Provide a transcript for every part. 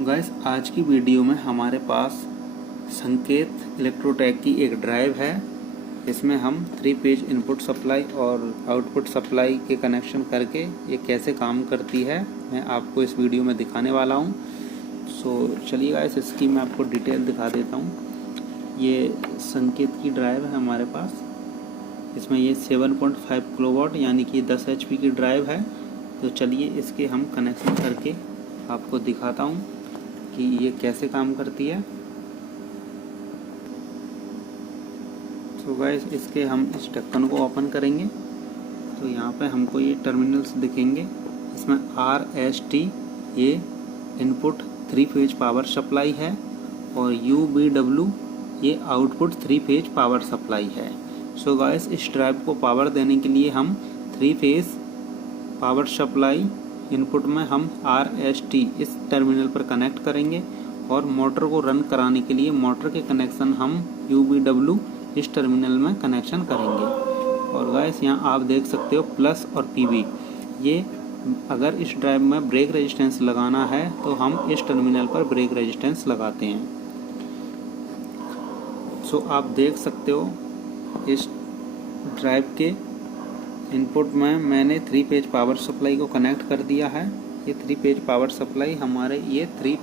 Guys आज की video में हमारे पास संकेत इलेक्ट्रोटेक की एक ड्राइव है। इसमें हम 3 फेज इनपुट सप्लाई और आउटपुट सप्लाई के कनेक्शन करके ये कैसे काम करती है मैं आपको इस वीडियो में दिखाने वाला हूँ। सो चलिए गाइस इसकी मैं आपको डिटेल दिखा देता हूँ। ये संकेत की ड्राइव है हमारे पास। इसमें ये 7.5 किलोवाट यानी कि 10 HP की ड्राइव है। तो चलिए इसके हम कनेक्शन करके आपको दिखाता हूँ कि ये कैसे काम करती है। तो गाइस इसके हम इस ढक्कन को ओपन करेंगे तो यहाँ पे हमको ये टर्मिनल्स दिखेंगे। इसमें RST ये इनपुट 3 फेज पावर सप्लाई है और UBW ये आउटपुट 3 फेज पावर सप्लाई है। सो गाइस इस ड्राइव को पावर देने के लिए हम 3 फेज पावर सप्लाई इनपुट में हम RST इस टर्मिनल पर कनेक्ट करेंगे और मोटर को रन कराने के लिए मोटर के कनेक्शन हम UBW इस टर्मिनल में कनेक्शन करेंगे। और गाइस यहाँ आप देख सकते हो प्लस और PV ये अगर इस ड्राइव में ब्रेक रेजिस्टेंस लगाना है तो हम इस टर्मिनल पर ब्रेक रेजिस्टेंस लगाते हैं। सो आप देख सकते हो इस ड्राइव के इनपुट में मैंने 3 फेज पावर सप्लाई को कनेक्ट कर दिया है। ये 3 फेज पावर सप्लाई हमारे ये 3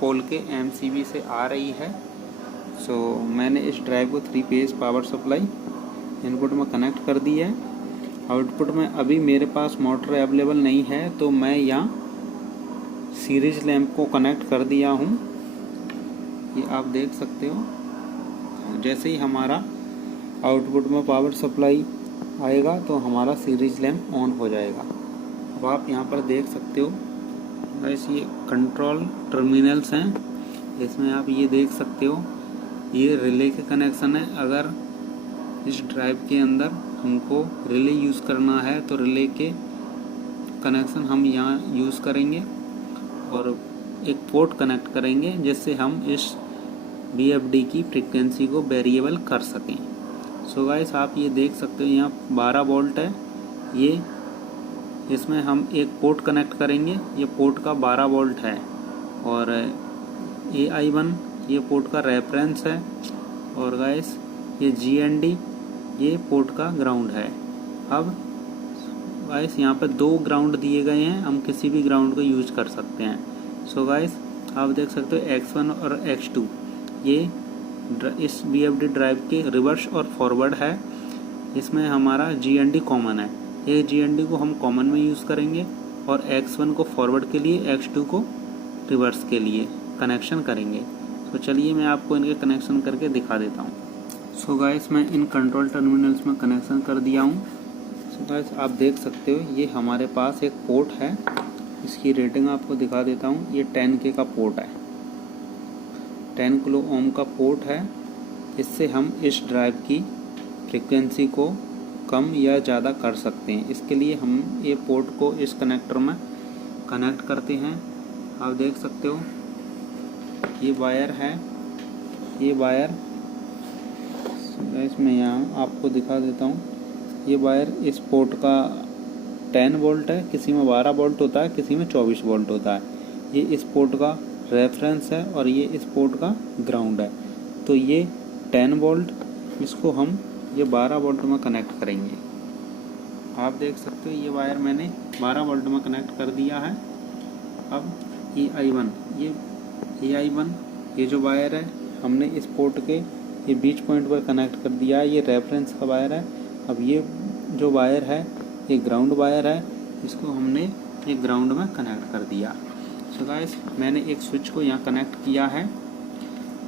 पोल के MCB से आ रही है। सो मैंने इस ड्राइव को 3 फेज पावर सप्लाई इनपुट में कनेक्ट कर दी है। आउटपुट में अभी मेरे पास मोटर अवेलेबल नहीं है तो मैं यहाँ सीरीज लैंप को कनेक्ट कर दिया हूँ। ये आप देख सकते हो। जैसे ही हमारा आउटपुट में पावर सप्लाई आएगा तो हमारा सीरीज लैंप ऑन हो जाएगा। अब आप यहाँ पर देख सकते हो गाइस ये कंट्रोल टर्मिनल्स हैं। इसमें आप ये देख सकते हो ये रिले के कनेक्शन है। अगर इस ड्राइव के अंदर हमको रिले यूज़ करना है तो रिले के कनेक्शन हम यहाँ यूज़ करेंगे और एक पोर्ट कनेक्ट करेंगे जिससे हम इस BFD की फ्रीक्वेंसी को वेरिएबल कर सकें। सो गाइस आप ये देख सकते हो यहाँ 12 वोल्ट है। ये इसमें हम एक पोर्ट कनेक्ट करेंगे। ये पोर्ट का 12 वोल्ट है और AI1 ये पोर्ट का रेफरेंस है और गाइस ये GND ये पोर्ट का ग्राउंड है। अब गाइस यहाँ पे 2 ग्राउंड दिए गए हैं, हम किसी भी ग्राउंड को यूज कर सकते हैं। सो गाइस आप देख सकते हो X1 और X2 ये इस BFD ड्राइव के रिवर्स और फॉरवर्ड है। इसमें हमारा GND कॉमन है। ये GND को हम कॉमन में यूज़ करेंगे और X1 को फॉरवर्ड के लिए X2 को रिवर्स के लिए कनेक्शन करेंगे। तो चलिए मैं आपको इनके कनेक्शन करके दिखा देता हूँ। सो गाइस मैं इन कंट्रोल टर्मिनल्स में कनेक्शन कर दिया हूँ। सो गाइस आप देख सकते हो ये हमारे पास एक पोर्ट है। इसकी रेटिंग आपको दिखा देता हूँ। ये 10K का पोर्ट है, 10 किलो ओम का पोर्ट है। इससे हम इस ड्राइव की फ्रीक्वेंसी को कम या ज़्यादा कर सकते हैं। इसके लिए हम ये पोर्ट को इस कनेक्टर में कनेक्ट करते हैं। आप देख सकते हो ये वायर है। ये वायर इसमें यहाँ आपको दिखा देता हूँ। ये वायर इस पोर्ट का 10 वोल्ट है, किसी में 12 वोल्ट होता है, किसी में 24 वोल्ट होता है। ये इस पोर्ट का रेफरेंस है और ये इस पोर्ट का ग्राउंड है। तो ये 10 वोल्ट इसको हम ये 12 वोल्ट में कनेक्ट करेंगे। आप देख सकते हो ये वायर मैंने 12 वोल्ट में कनेक्ट कर दिया है। अब AI1 ये जो वायर है हमने इस पोर्ट के ये बीच पॉइंट पर कनेक्ट कर दिया है। ये रेफरेंस का वायर है। अब ये जो वायर है ये ग्राउंड वायर है। इसको हमने ये ग्राउंड में कनेक्ट कर दिया। सो गाइस मैंने एक स्विच को यहाँ कनेक्ट किया है।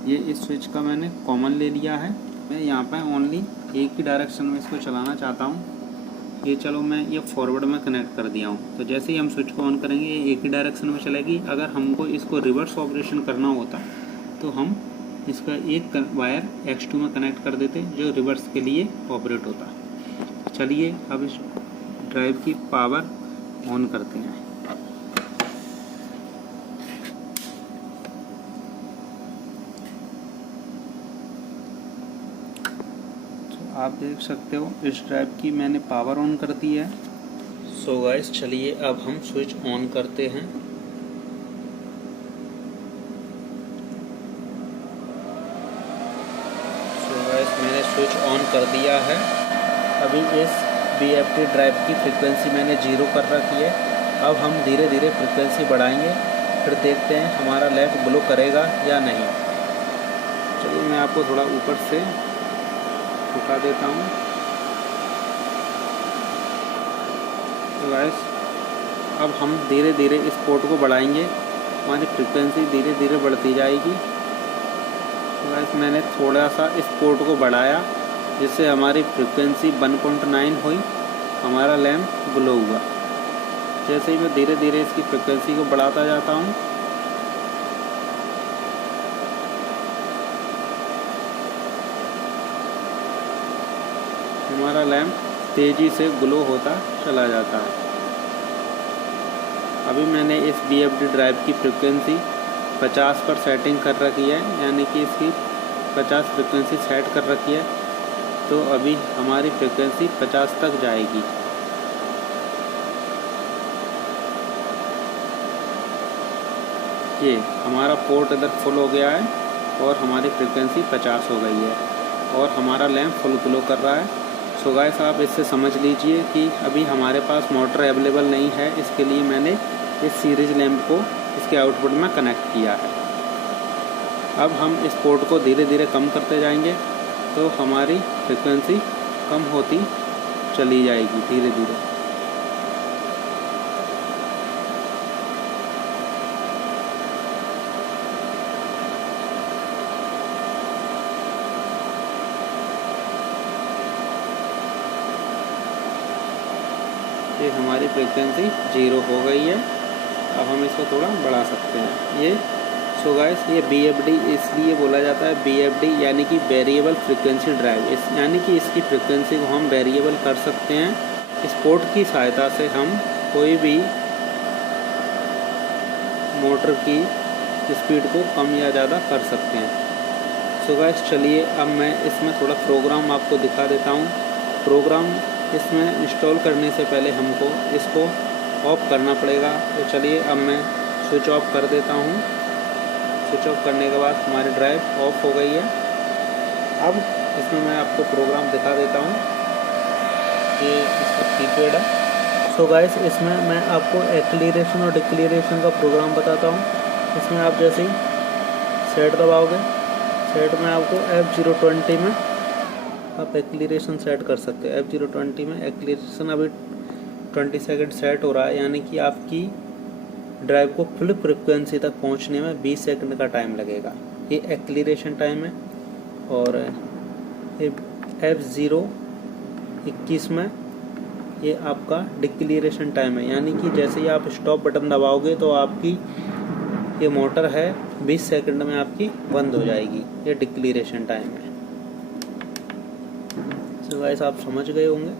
ये इस स्विच का मैंने कॉमन ले लिया है। मैं यहाँ पे ओनली एक ही डायरेक्शन में इसको चलाना चाहता हूँ। ये चलो मैं ये फॉरवर्ड में कनेक्ट कर दिया हूँ। तो जैसे ही हम स्विच को ऑन करेंगे ये एक ही डायरेक्शन में चलेगी। अगर हमको इसको रिवर्स ऑपरेशन करना होता तो हम इसका एक वायर X2 में कनेक्ट कर देते जो रिवर्स के लिए ऑपरेट होता। चलिए अब इस ड्राइव की पावर ऑन करते हैं। आप देख सकते हो इस ड्राइव की मैंने पावर ऑन कर दी है। सो गाइस चलिए अब हम स्विच ऑन करते हैं। स्विच ऑन कर दिया है। अभी इस BFD ड्राइव की फ्रीक्वेंसी मैंने 0 कर रखी है। अब हम धीरे धीरे फ्रीक्वेंसी बढ़ाएंगे, फिर देखते हैं हमारा लैंप ग्लो करेगा या नहीं। चलिए मैं आपको थोड़ा ऊपर से दिखा देता हूँ। तो गाइस अब हम धीरे धीरे इस पोर्ट को बढ़ाएंगे, हमारी फ्रीक्वेंसी धीरे धीरे बढ़ती जाएगी। तो गाइस मैंने थोड़ा सा इस पोर्ट को बढ़ाया जिससे हमारी फ्रीक्वेंसी 1.9 हुई, हमारा लैंप ग्लो हुआ। जैसे ही मैं धीरे धीरे इसकी फ्रीक्वेंसी को बढ़ाता जाता हूँ, हमारा लैंप तेज़ी से ग्लो होता चला जाता है। अभी मैंने इस BFD ड्राइव की फ्रीक्वेंसी 50 पर सेटिंग कर रखी है, यानी कि इसकी 50 फ्रीक्वेंसी सेट कर रखी है। तो अभी हमारी फ्रीक्वेंसी 50 तक जाएगी। ये हमारा पोर्ट इधर फुल हो गया है और हमारी फ्रीक्वेंसी 50 हो गई है और हमारा लैंप फुल ग्लो कर रहा है। सो गाइस आप इससे समझ लीजिए कि अभी हमारे पास मोटर अवेलेबल नहीं है, इसके लिए मैंने इस सीरीज लैंप को इसके आउटपुट में कनेक्ट किया है। अब हम इस पोर्ट को धीरे धीरे कम करते जाएंगे तो हमारी फ्रीक्वेंसी कम होती चली जाएगी धीरे धीरे। ये हमारी फ्रीक्वेंसी 0 हो गई है। अब हम इसको थोड़ा बढ़ा सकते हैं। ये सो गाइस ये BFD इसलिए बोला जाता है BFD यानी कि वेरिएबल फ्रीक्वेंसी ड्राइव। यानी कि इसकी फ्रीक्वेंसी को हम वेरिएबल कर सकते हैं। इस पोर्ट की सहायता से हम कोई भी मोटर की स्पीड को कम या ज़्यादा कर सकते हैं। सो गाइस चलिए अब मैं इसमें थोड़ा प्रोग्राम आपको दिखा देता हूँ। प्रोग्राम इसमें इंस्टॉल करने से पहले हमको इसको ऑफ करना पड़ेगा। तो चलिए अब मैं स्विच ऑफ कर देता हूँ। स्विच ऑफ करने के बाद हमारी ड्राइव ऑफ हो गई है। अब इसमें मैं आपको प्रोग्राम दिखा देता हूँ। ये इसका कीपैड है। सो गाइस इसमें मैं आपको एक्सीलरेशन और डिक्लेरेशन का प्रोग्राम बताता हूँ। इसमें आप जैसे ही सेट दबाओगे, सेट में आपको F020 में आप एक्सीलरेशन सेट कर सकते हैं। F020 में एक्सीलरेशन अभी 20 सेकंड सेट हो रहा है, यानी कि आपकी ड्राइव को फुल फ्रिक्वेंसी तक पहुंचने में 20 सेकंड का टाइम लगेगा। ये एक्सीलरेशन टाइम है। और F021 में ये आपका डिक्लेरेशन टाइम है, यानी कि जैसे ही आप स्टॉप बटन दबाओगे तो आपकी ये मोटर है 20 सेकंड में आपकी बंद हो जाएगी। ये डिक्लेरेशन टाइम है। सो गाइस आप समझ गए होंगे।